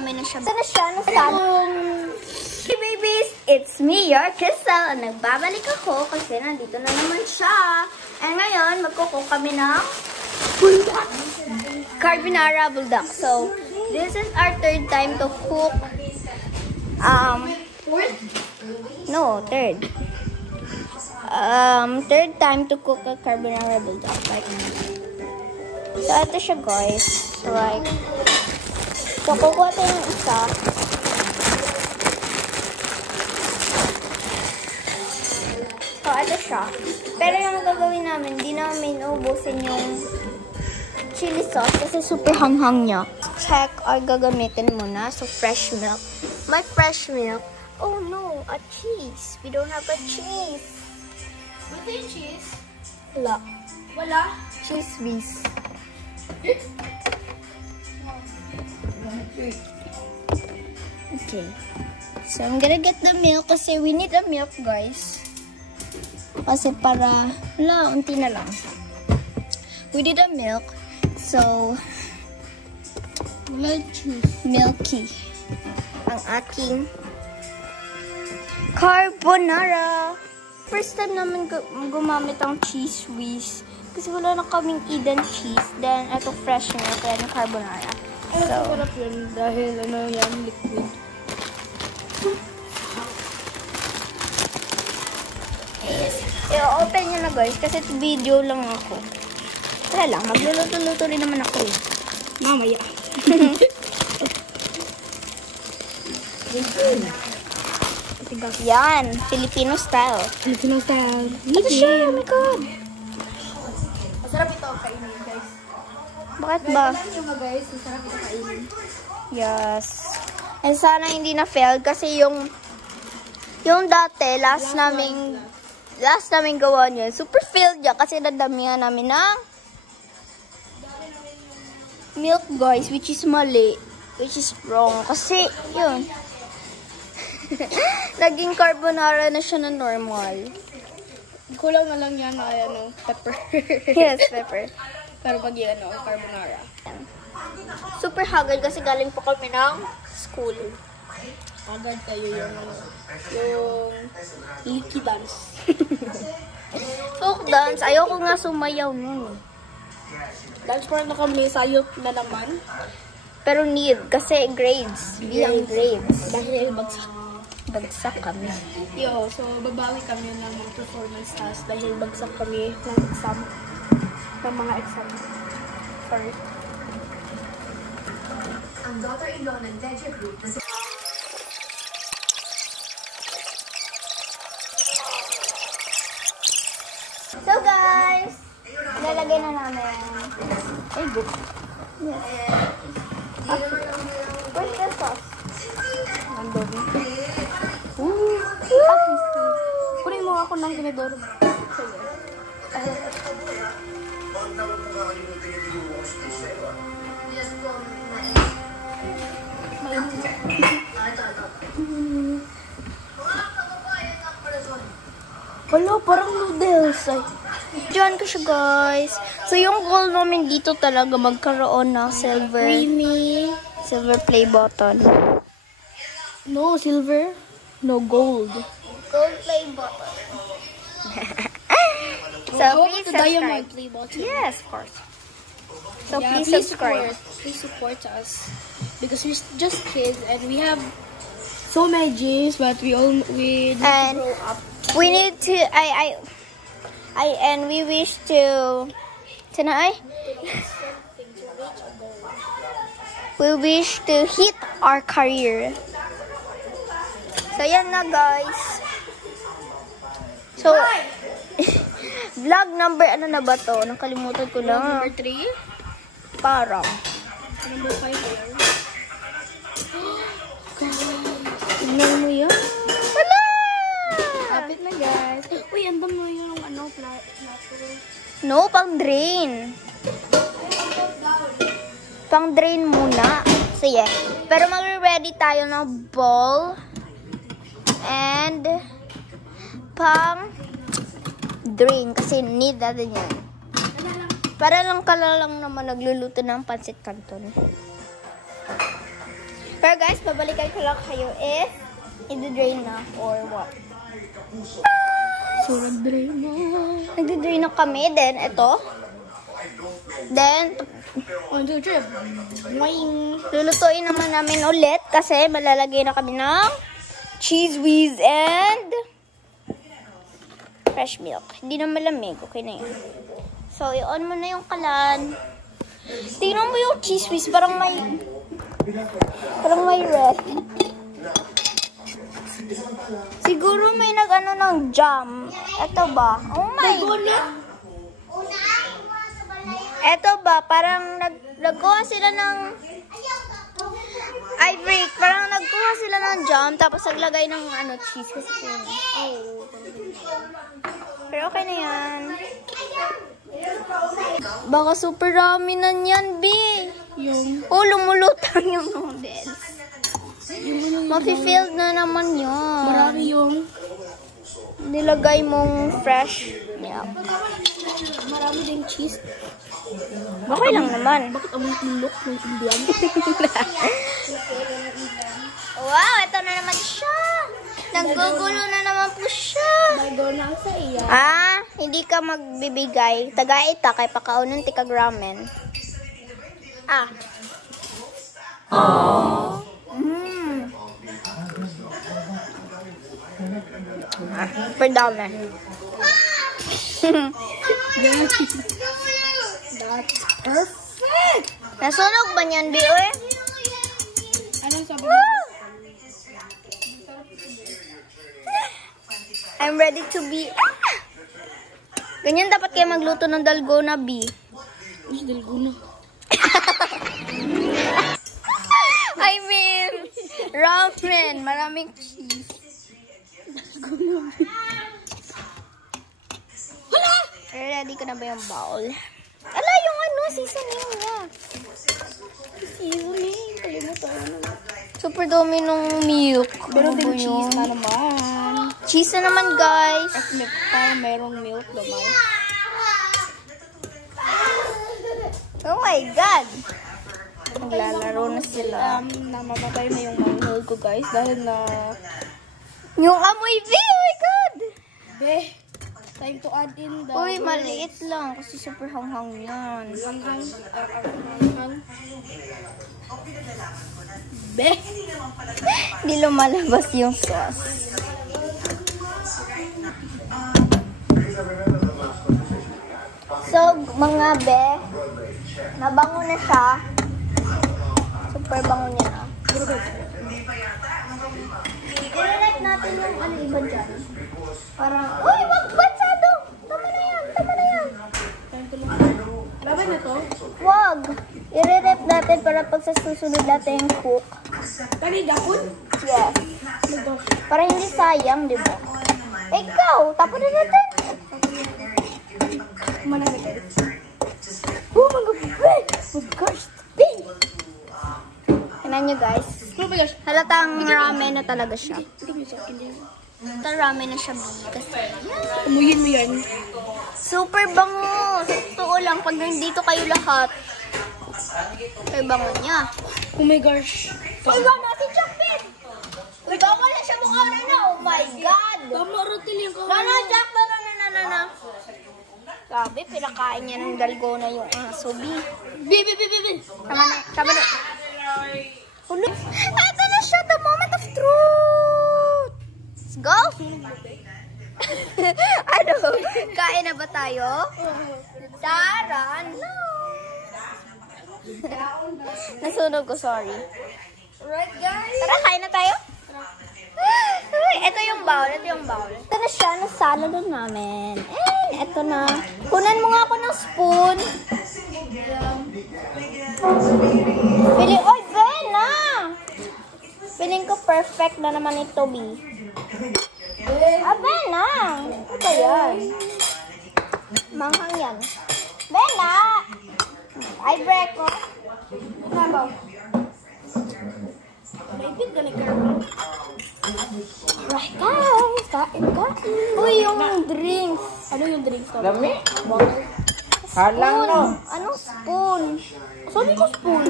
Marami na siya. Hey babies! It's me, your Crystal. Nagbabalik ako kasi nandito na naman siya. And ngayon, magkukook kami ng carbonara bulldog. So, this is our third time to cook. No, third. Third time to cook a carbonara bulldog. Like, so, ito siya guys. So, like, so, kukuha tayo ng isa. So, ito siya. Pero yung gagawin namin, di namin ubusin yung chili sauce kasi super hanghang niya. Check or gagamitin muna. So, fresh milk. My fresh milk. Oh no, a cheese. We don't have a cheese. What's the cheese? Wala. Wala? Cheese whiz. Okay. So, I'm gonna get the milk kasi we need the milk, guys. Kasi para, wala, unti na lang. We need the milk. So, milky. Ang aking carbonara. First time namin gumamit ang cheese whiz. Kasi wala na kaming Eden cheese. Then, ito fresh milk and carbonara. So, sarap yun dahil ano yan, liquid. I-open nyo na guys kasi video lang ako. Wala lang, magluluto-luto rin naman ako eh. Mamaya. Yan, Filipino style. Filipino style. Ito siya, oh my god. Masarap ito kainin guys. Bakit ba? Guys, masarap ito kainin. Yes. And sana hindi na fail kasi yung dati, last naming gawa niya, super failed niya kasi nadamihan namin ng milk guys, which is mali, which is wrong. Kasi, yun. Naging carbonara na siya na normal. Kulang na lang yan na ano, pepper. Yes, pepper. Pero pag yan, carbonara. Super haggard kasi galing po kami ng school. Agad kayo yung leaky dance. Folk dance. Ayoko nga sumayaw nun. Dance for na kami, sayop na naman. Pero need, kasi grades. Bilang grades. Dahil Bagsak kami. Yo, so babawi kami ng mga performance task dahil bagsak kami ng exam. Ng mga exam. Sorry. Ang daughter-in-law ng Deja Group na So guys, ilalagay na namin. Ay, book. Yes. Where's the sauce? Nandun. Kunin mo ako ng tinidor. Wala, parang noodles. Ay. Diyan ko siya, guys. So, yung goal namin dito talaga magkaroon ng silver. Creamy. Silver play button. No silver, no gold. Gold play button. So, please the subscribe. diamond play button. Yes, of course. So, Yeah, please subscribe. Please support us. Because we're just kids and we have so many dreams, but we need And to grow up. we need to, and we wish to, we wish to hit our career. So, yan na guys. So, vlog number, ano na ba to? Nakalimutan ko lang. Number 3? Parang. Number 5 here. Tingnan mo yan. Wala! Kapit na guys. Uy, andam mo yung plato. No, pang drain. Pang drain muna. Sige. Pero mag-ready tayo ng bowl. And pang drain. Kasi need natin yan. Para lang naman nagluluto ng pancit canton. Pero guys, babalikan ko lang kayo if i-drain na or what. So, nag-drain na. Nag-drain na kami. Then, ito. Then, lulutuin naman namin ulit kasi malalagay na kami ng cheese whiz and fresh milk. Hindi na malamig. Okay na yun. So, i-on mo na yung kalan. Tingnan mo yung cheese whiz. Parang may red. Siguro may nag-ano ng jam. Ito ba? Oh my God. Ito ba? Parang nagkuha sila ng ivory. Parang nagkuha sila ng jam. Tapos naglagay ng cheese. Kasi pero okay na yan. Baka super rami na yan, B. Lumulutang yung noodles. Mafi-filled na naman yun. Marami yung nilagay mong fresh milk. marami ding cheese. Okay lang naman. Bakit ang look ng Indian? Wow, ito na naman siya. Naggugulo na naman po siya. May go na sa iya. Hindi ka magbibigay. Taga-ita kay pakaunan ti kag ramen. Perdame. That's perfect! Nasunog ba niyan, Bioy? Anong sabi mo? I'm ready to be... Ganyan dapat kayo magluto ng dalgona, B. Mas dalgona. I mean, ramen. Maraming cheese. Hala! Ready ko na ba yung bowl? Ala, yung seasoning niya. Seasoning. Kalimutan na. Super dumi nung milk. Pero din ba cheese yun? na naman. Cheese na naman, guys. At parang merong milk naman. Oh my God! Naglalaro na sila. Namamatay na yung manghole ko, guys. Dahil na... Yung amoy, B! Oh my God! Be, time to add in the... Uy, maliit lang. Kasi super hanghang yan. Hanghang. Be! Hindi lumalabas yung sauce. So, mga be, nabango na siya. Super bango niya na. I-relate natin yung iba dyan. Parang, uy, wag bansado! Tama na yan, tama na yan. Laban na to? Wag! I-relate natin para pag sa susunod natin yung cook. Kani dapon? Yes. Para hindi sayang, di ba? Ikaw, tapon na natin. Manamit tayo. Oh my God, babe! Oh gosh, babe! Tignan nyo, guys. Oh my gosh. Halatang ramen na talaga siya. Ito yung sa akin din. Halatang ramen na siya, kasi Umuyin mo yan. super bango. Sa totoo lang, pag nandito kayo lahat, super bango niya. Oh my gosh. Uy, gana si Jackpin! Uy, bango na siya mukha na na. Oh my God! Tama, rotil yung Nana, Jack, na. Sabi, pinakain niya ng dalgona yung aso, B. Bi. Tama na. Hulo. Ito na siya, the moment of truth. Let's go. Ano? Kain na ba tayo? Tara, no. Nasunog ko, sorry. Right, guys? Tara, kain na tayo. Ito yung bowl. Ito na siya, nasalo doon namin. And ito na. Kunan mo nga ako ng spoon. Oy, Ben na! Feeling ko perfect na naman ito, B. Ben na! Ano ba yan? Manghang yan. Ben na! Ay, break ko. Tama. Naipid ka na Carol. Right, guys. Kain. Uy, yung drinks. Ano yung drinks to? Lami? Water. Halang no. Anong spoon? Sabi ko spoon.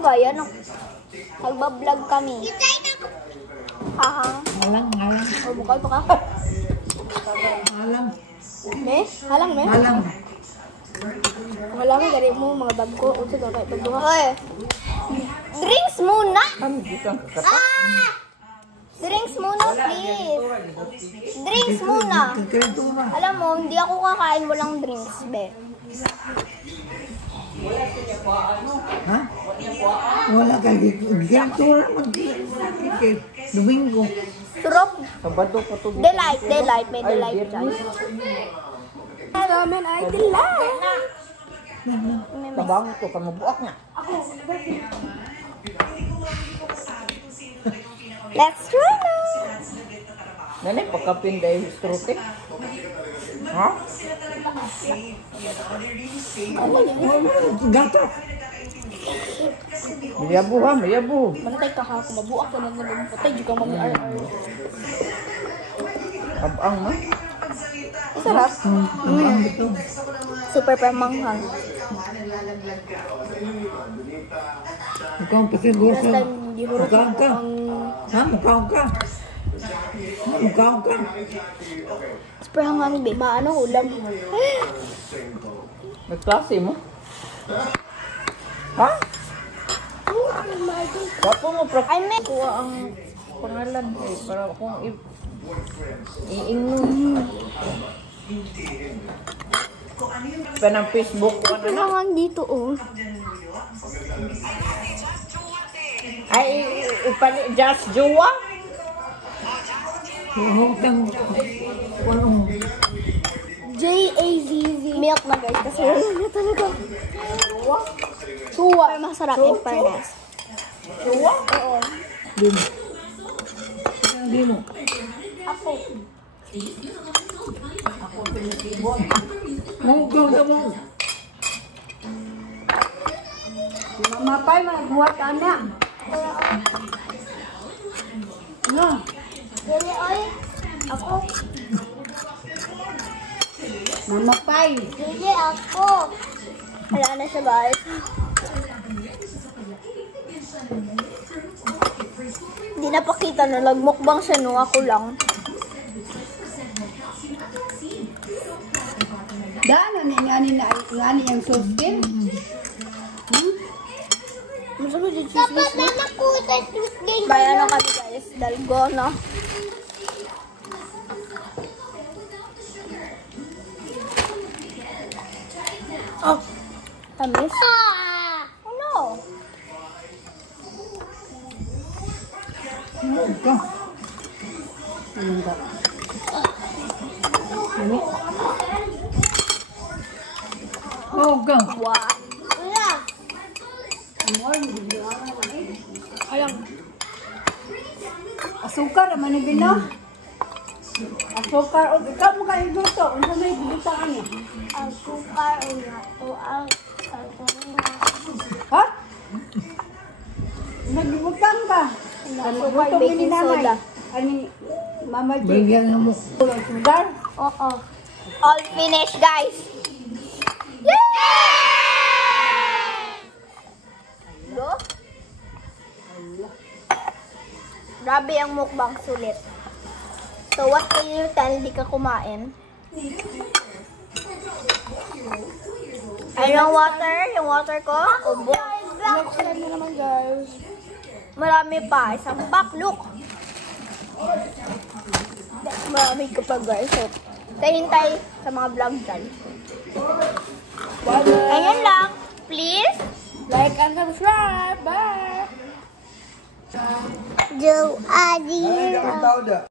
ba yan? Nagbablog kami. Haha. Halang. O, bukal pa ka. Halang. Me? Halang, me? Halang. Wala mo, gari mo, mga bag ko. Unsa daw kahit pagduha. Oy. Drinks muna. Kami dito ang kakata. Drinks muna, please. Drinks muna. Kikreto na. Alam mo, hindi ako kakain walang drinks, be. Ha? Wala ka. Kikreto na Domingo. Turok. Sabado pa to. Delight. May delight dyan. Ramen ay delight. Tabang ko, kamabuak nga. Let's try now. Nanay, pagkapin dahil strute. Ha? Gato. Mayabu ha, mayabu. Manatay ka ha, kung mabuak ka na naman. Patay, di ka mag-ar-ar. Abang ma. Sarap. Abang ito. Super pamanghang. Ikaw ang pasiguro Last sa... time, di hurot Mukhaon ka. ang... Ha? Mukhaon ka. Mukhaon ka. Super hanghang, be. Maano, ulam. May klase mo? Ha? Wapo mo, prof. I mean, Kuha ang pangalan eh, para kung i-ingnon. Pa ng Facebook ko super ano na. hanghang dito, oh. Ay, upali, just jowa? Hutang, anong, J-A-Z-Z. Milk na, guys. Kasi wala na talaga. Suwa. Pero masarap in fairness. jowa? Oo. Di mo. Di mo. Ako. Mungkaw na mo. Mamapay, magbuhat ka na. No. Dili, oy. Ako. Mamapay. Dili, ako. Wala na siya, guys. Hindi napakita na nagmukbang siya no. Ako lang. Daan na ngani yung suskin. Dapat na nakuha sweet game. Kaya ano kami, guys. Dalgona. Oh. Tamis? Oh no. Mungkaw. Mungkaw. Wow. Wala. Ayang. Asukar naman ni Bino. Asukar. O, ikaw mo kayo dito. Unsa may bilitaan niya? Asukar ulit. O ang Ha? Nagbutang ka. Asukar baking soda. Ani, Mama J. Bigyan na mo. Sugar? Oo. All finished, guys. Yay! Go. Grabe ang mukbang sulit. So, what can you tell? Hindi ka kumain. Ay, yung water ko. Ubo. Next time na naman, guys. Marami pa. Isang pack. Look. Marami ka pa, guys. So, hintay sa mga vlog dyan. Ayan lang. Please. Like and subscribe. Bye! Do a dear.